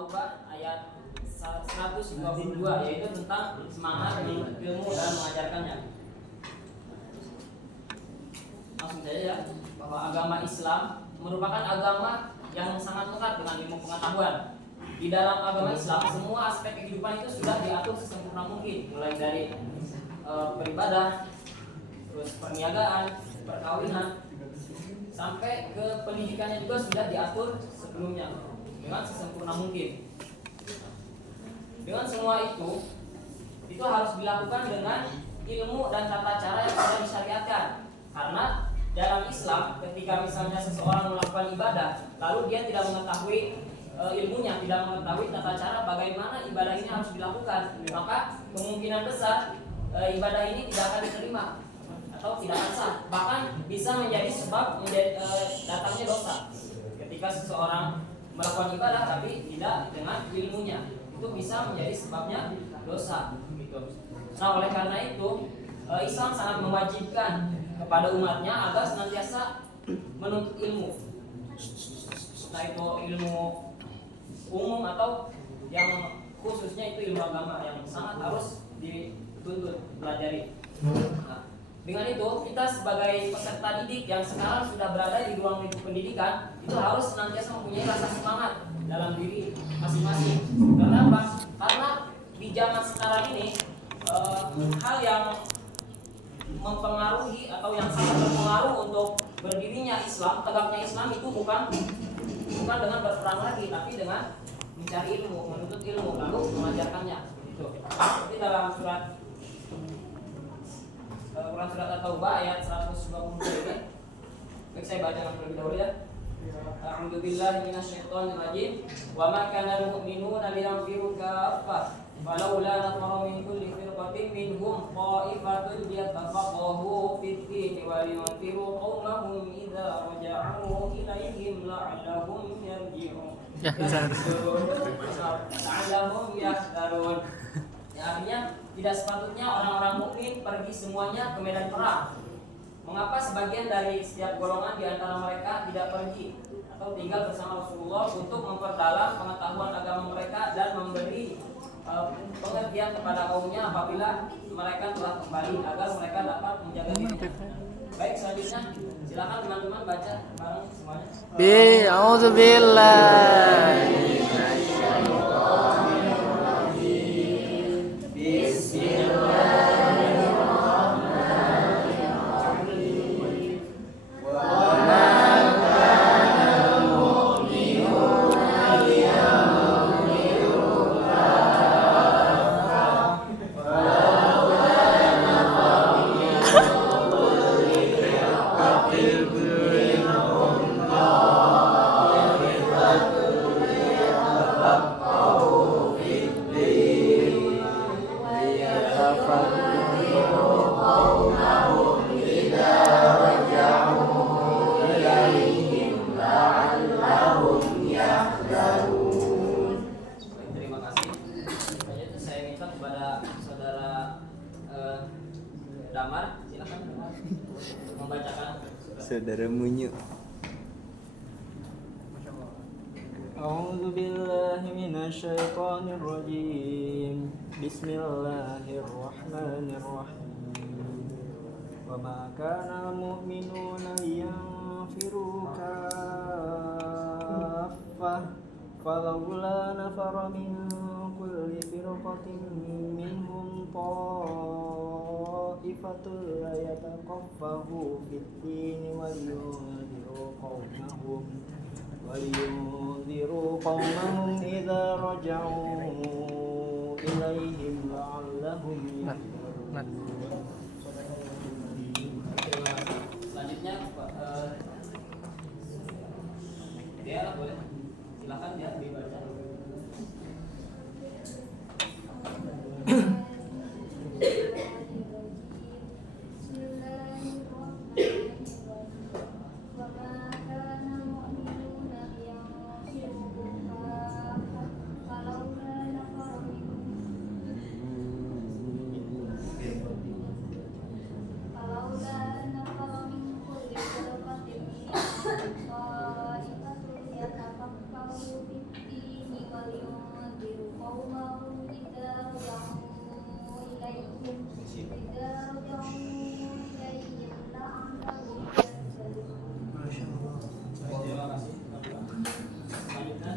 At-Taubah ayat 122, yaitu tentang semangat ilmu dan mengajarkannya. Langsung saja ya, bahwa agama Islam merupakan agama yang sangat lekat dengan ilmu pengetahuan. Di dalam agama Islam, semua aspek kehidupan itu sudah diatur sesempurna mungkin, mulai dari beribadah, terus perniagaan, perkawinan, sampai ke pendidikannya juga sudah diatur sebelumnya dengan sesempurna mungkin. Dengan semua itu harus dilakukan dengan ilmu dan tata cara yang sudah disyariatkan. Karena dalam Islam, ketika misalnya seseorang melakukan ibadah, lalu dia tidak mengetahui ilmunya, tidak mengetahui tata cara bagaimana ibadah ini harus dilakukan, maka kemungkinan besar ibadah ini tidak akan diterima atau tidak akan sah. Bahkan bisa menjadi sebab datangnya dosa. Ketika seseorang melakukan ibadah tapi tidak dengan ilmunya, itu bisa menjadi sebabnya dosa gitu. Nah, oleh karena itu Islam sangat mewajibkan kepada umatnya agar senantiasa menuntut ilmu. Nah, itu ilmu umum atau yang khususnya itu ilmu agama yang sangat harus dituntut, pelajari. Nah, dengan itu kita sebagai peserta didik yang sekarang sudah berada di ruang lingkup pendidikan itu harus senantiasa mempunyai rasa semangat dalam diri masing-masing. Kenapa? Karena di zaman sekarang ini hal yang mempengaruhi atau yang sangat berpengaruh untuk berdirinya Islam, tegaknya Islam itu bukan dengan berperang lagi, tapi dengan mencari ilmu, menuntut ilmu lalu mengajarkannya. Itu. Seperti dalam surat At-Taubah ayat 120 ini. Baik, saya bacakan terlebih dahulu ya. A'udzubillahi minasyaitonirrajim. Wa ma kana al-mu'minuna liyanfiru kaffah falaula nafara min kulli firqatin minhum qa'ifatun liyatafaqahu fid-din wa liyunziru qaumahum idza raja'u ilaihim la'allahum yarji'un. Ya, la'allahum yahdharun. Ya, artinya tidak sepatutnya orang-orang mukmin pergi semuanya ke medan perang. Mengapa sebagian dari setiap golongan di antara mereka tidak pergi atau tinggal bersama Rasulullah untuk memperdalam pengetahuan agama mereka dan memberi pengertian kepada kaumnya apabila mereka telah kembali agar mereka dapat menjaga dirinya. Baik, selanjutnya silakan teman-teman baca bareng semuanya. A'udzubillahi Saudara Munyu. A'udzu billahi minasyaitonir rajim. Bismillahirrahmanirrahim. Wa ma kana al-mu'minuna liyanfiru kaffah falawla nafara min kulli firqatin minhum ta'ifatul yataqaffahu fid-din waliyunziru qaumahum idza raja'u ilaihim la'allahum yahdharun. Selanjutnya dia boleh silakan dia dibaca. طائفة يتفقهوا في الدين قومهم إذا رجعوا إليهم لعلهم يرشدون. Terima kasih. Selanjutnya,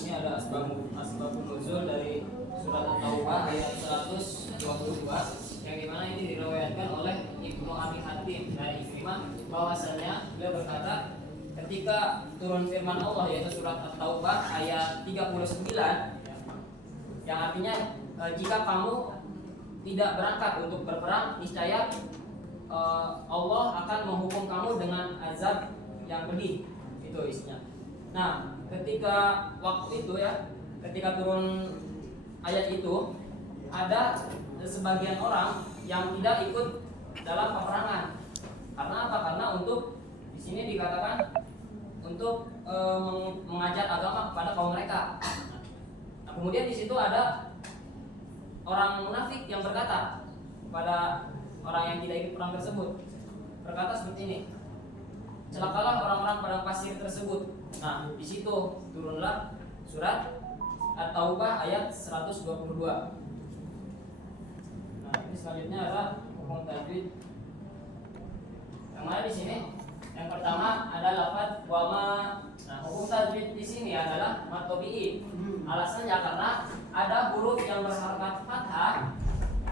ini ada asbabun nuzul dari surat At-Taubah ayat 122 yang dimana ini diriwayatkan oleh Ibnu Abi Hatim dari Ikrimah bahwasanya beliau berkata ketika turun firman Allah yaitu surat At-Taubah ayat 39 yang artinya jika kamu tidak berangkat untuk berperang niscaya Allah akan menghukum kamu dengan azab yang pedih, itu isinya. Nah, ketika waktu itu ya, ketika turun ayat itu ada sebagian orang yang tidak ikut dalam peperangan. Karena apa? Karena untuk di sini dikatakan untuk mengajar agama kepada kaum mereka. Nah, kemudian di situ ada orang munafik yang berkata kepada orang yang tidak ikut perang tersebut, berkata seperti ini, celakalah orang-orang padang pasir tersebut. Nah, di situ turunlah surat At-Taubah ayat 122. Nah, ini selanjutnya adalah hukum tajwid. Yang mana di sini? Yang pertama ada lafaz wama. Nah, hukum tajwid di sini adalah matobi'i. Alasannya karena ada huruf yang berharakat fathah,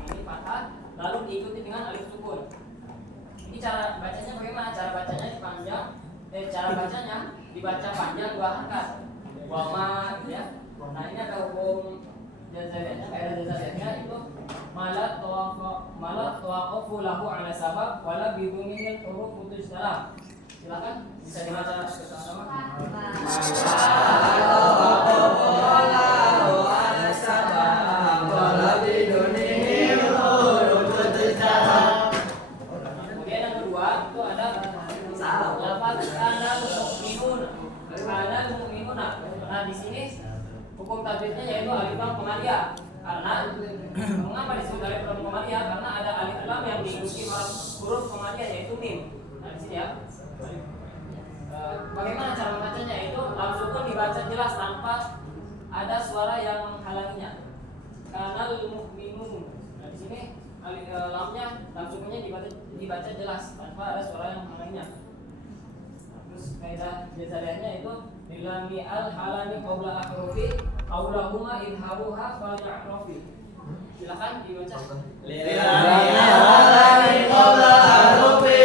ini fathah, lalu diikuti dengan alif sukun. Ini cara bacanya bagaimana? Cara bacanya dipanjang, cara bacanya dibaca panjang dua harakat. Wama, ya. Nah, ini ada hukum jazariyahnya, kaidah jazariyahnya itu malat tawaqafu lahu ala sabab wala bidunil huruf putus salam. Silakan bisa dibaca bersama-sama. Kemudian yang kedua itu ada lafaz anal mu'minuna. Nah, di sini hukum tajwidnya yaitu alif lam qamariyah. Karena mengapa disebut alif lam qamariyah? Karena ada alif lam yang diikuti huruf qamariyah yaitu mim. Nah, di sini ya. Bagaimana cara membacanya? Itu lam sukun dibaca jelas tanpa ada suara yang menghalanginya. Kanal mu'minun. Nah, di sini lamnya lam sukunnya dibaca jelas tanpa ada suara yang menghalanginya. Terus kaidah jazariyahnya itu bilami al halani qabla ahrufi aulahuma idharuha fal ya'rafi. Silakan dibaca. Lilami halani qabla ahrufi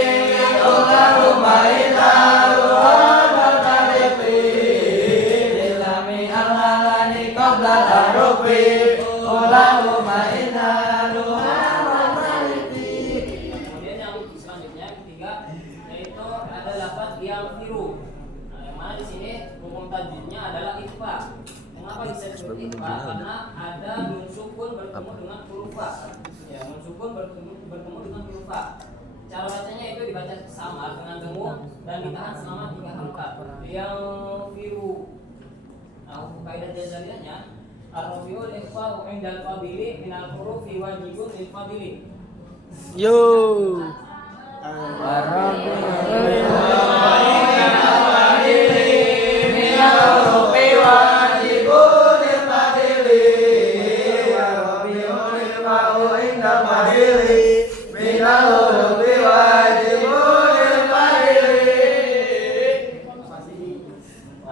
aulahuma idharuha fal ya'rafi. Lilami halani qabla ahrufi aulahuma idharuha fal ya'rafi. Kemudian yang selanjutnya ketiga yaitu ada lafaz yang firu. Nah, yang mana di sini hukum tajwidnya adalah ikhfa. Mengapa bisa disebut ikhfa? Karena ada nun sukun bertemu dengan huruf fa. Ya, nun sukun bertemu dengan huruf fa. Cara bacanya itu dibaca sama dengan gemu dan ditahan selama 3 harakat. Yang firu. Nah, hukum kaidah jazariyahnya ar-rafi'ul ikhfa indal fadili minal hurufi wajibun lil fadili. Yo.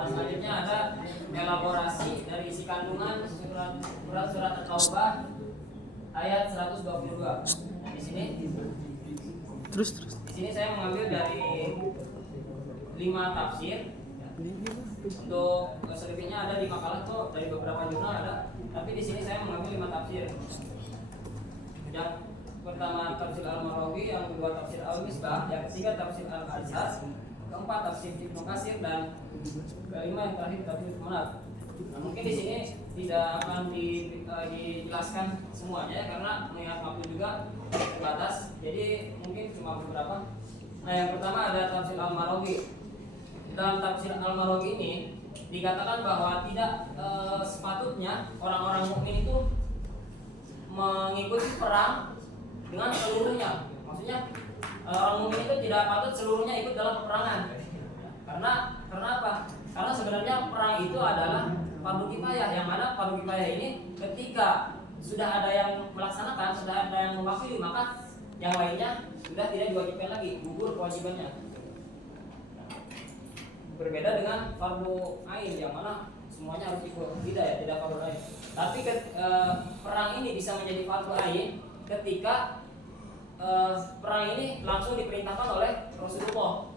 Selanjutnya ada elaborasi dari isi kandungan surat At-Taubah ayat 122. Nah, di sini Terus. Di sini saya mengambil dari 5 tafsir. Untuk selebihnya ada di makalah tuh dari beberapa jurnal ada, tapi di sini saya mengambil 5 tafsir. Yang pertama tafsir Al-Marawi, yang kedua tafsir Al-Misbah, yang ketiga tafsir Al-Azhar, keempat tafsir Ibnu Katsir, dan kelima yang terakhir tafsir Munaf. Nah, mungkin di sini tidak akan dijelaskan semuanya ya, karena mengingat waktu juga terbatas. Jadi mungkin cuma beberapa. Nah, yang pertama ada tafsir Al-Marawi. Dalam tafsir Al-Marawi ini dikatakan bahwa tidak sepatutnya orang-orang mukmin itu mengikuti perang dengan seluruhnya. Maksudnya orang mukmin itu tidak patut seluruhnya ikut dalam peperangan. Karena apa? Karena sebenarnya perang itu adalah fardu kifayah, yang mana fardu kifayah ini ketika sudah ada yang melaksanakan, sudah ada yang mewakili, maka yang lainnya sudah tidak diwajibkan lagi, gugur kewajibannya. Berbeda dengan fardu ain yang mana semuanya harus ikut, tidak fardu ain. Tapi perang ini bisa menjadi fardu ain ketika perang ini langsung diperintahkan oleh Rasulullah.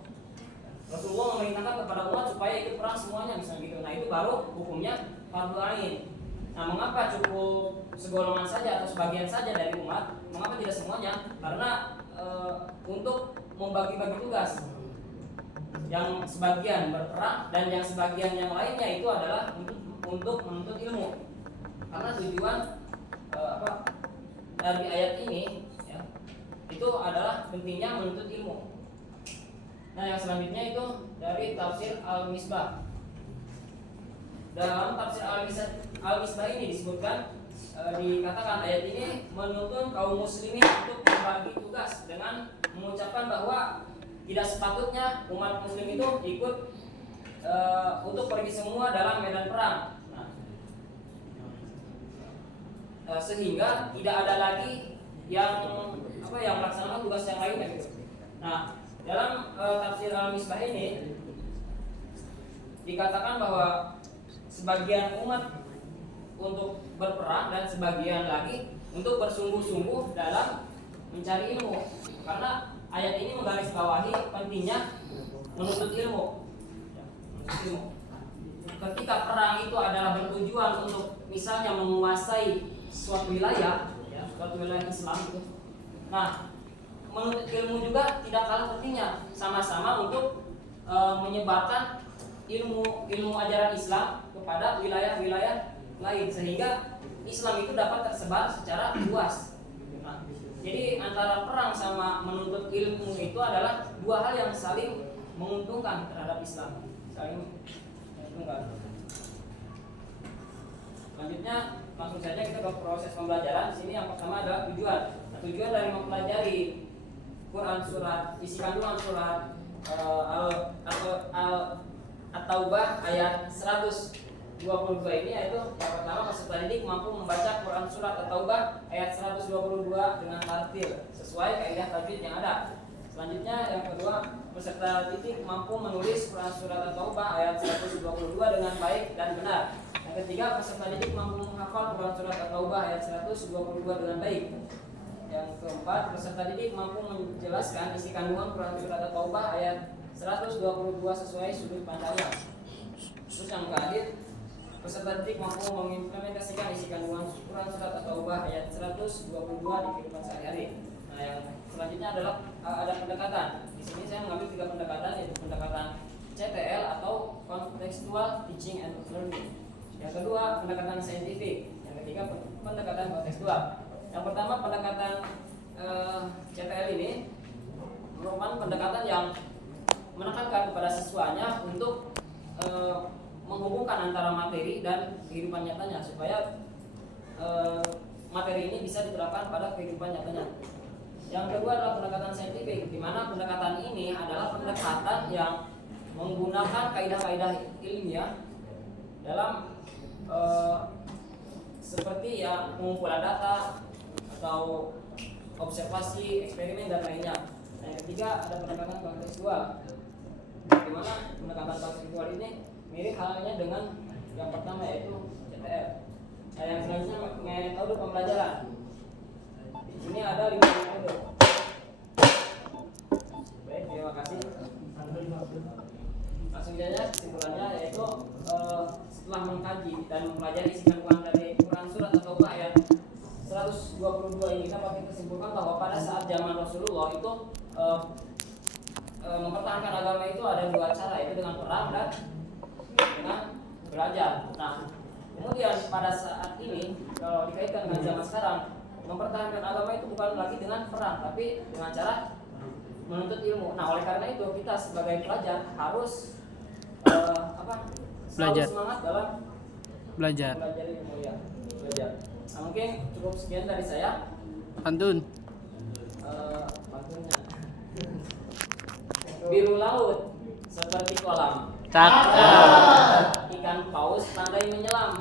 Rasulullah memerintahkan kepada umat supaya ikut perang semuanya, misalnya gitu. Nah itu baru hukumnya fardu ain. Nah mengapa cukup segolongan saja atau sebagian saja dari umat? Mengapa tidak semuanya? Karena untuk membagi-bagi tugas. Yang sebagian berperang dan yang sebagian yang lainnya itu adalah untuk menuntut ilmu. Karena tujuan dari ayat ini ya, itu adalah pentingnya menuntut ilmu. Nah yang selanjutnya itu dari tafsir Al-Misbah. Dalam tafsir Al-Misbah ini disebutkan dikatakan ayat ini menuntun kaum muslimin untuk berbagi tugas dengan mengucapkan bahwa tidak sepatutnya umat muslim itu ikut untuk pergi semua dalam medan perang. Sehingga tidak ada lagi yang melaksanakan tugas yang lainnya gitu. Nah, dalam tafsir Al-Misbah ini dikatakan bahwa sebagian umat untuk berperang dan sebagian lagi untuk bersungguh-sungguh dalam mencari ilmu. Karena ayat ini menggarisbawahi pentingnya menuntut ilmu. Ketika perang itu adalah bertujuan untuk misalnya menguasai suatu wilayah, ya, suatu wilayah Islam itu. Nah, menuntut ilmu juga tidak kalah pentingnya, sama-sama untuk menyebarkan ilmu ajaran Islam kepada wilayah-wilayah lain sehingga Islam itu dapat tersebar secara luas. Nah, jadi antara perang sama menuntut ilmu itu adalah dua hal yang saling menguntungkan terhadap Islam, saling menguntungkan. Selanjutnya langsung saja kita ke proses pembelajaran. Di sini yang pertama adalah tujuan. Nah, tujuan dari mempelajari Quran surat isi kandungan surat At-Taubah ayat 122 ini yaitu yang pertama peserta didik mampu membaca Quran surat At-Taubah ayat 122 dengan tartil sesuai kaidah tajwid yang ada. Selanjutnya yang kedua peserta didik mampu menulis Quran surat At-Taubah ayat 122 dengan baik dan benar. Yang ketiga peserta didik mampu menghafal Quran surat At-Taubah ayat 122 dengan baik. Yang keempat peserta didik mampu menjelaskan isi kandungan Quran surat At-Taubah ayat 122 sesuai sudut pandangnya. Terus yang terakhir peserta didik mampu mengimplementasikan isi kandungan Quran surat At-Taubah ayat 122 di kehidupan sehari-hari. Nah, yang selanjutnya adalah ada pendekatan. Di sini saya mengambil 3 pendekatan, yaitu pendekatan CTL atau contextual teaching and learning. Yang kedua pendekatan saintifik. Yang ketiga pendekatan kontekstual. Yang pertama pendekatan CTL ini merupakan pendekatan yang menekankan kepada siswanya untuk menghubungkan antara materi dan kehidupan nyatanya supaya materi ini bisa diterapkan pada kehidupan nyatanya. Yang kedua adalah pendekatan saintifik, di mana pendekatan ini adalah pendekatan yang menggunakan kaidah-kaidah ilmiah dalam seperti ya pengumpulan data atau observasi, eksperimen dan lainnya. Yang ketiga ada pendekatan kontekstual, di mana pendekatan kontekstual ini mirip halnya dengan yang pertama yaitu CTL. Nah, yang selanjutnya metode pembelajaran. Di sini ada 5 metode. Baik, terima kasih. Langsung saja kesimpulannya yaitu setelah mengkaji dan mempelajari isi kandungan dari Quran surat At-Taubah ayat 122 ini dapat kita simpulkan bahwa pada saat zaman Rasulullah itu mempertahankan agama itu ada 2 cara, yaitu dengan perang dan dengan belajar. Nah, kemudian pada saat ini kalau dikaitkan dengan zaman sekarang, mempertahankan agama itu bukan lagi dengan perang, tapi dengan cara menuntut ilmu. Nah, oleh karena itu kita sebagai pelajar harus selalu semangat dalam belajar ilmu ya, belajar. Nah, mungkin cukup sekian dari saya. pantun Pantunnya. Biru laut seperti kolam. cakep Ikan paus pandai menyelam.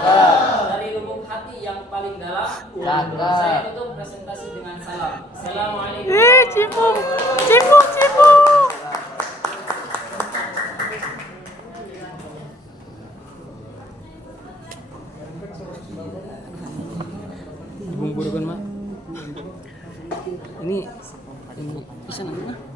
Dari lubuk hati yang paling dalam, Cakep. saya tutup presentasi dengan salam. Assalamualaikum. Cipung, cipung, cipung. Bung Burukan, Mak. Ini bisa namanya?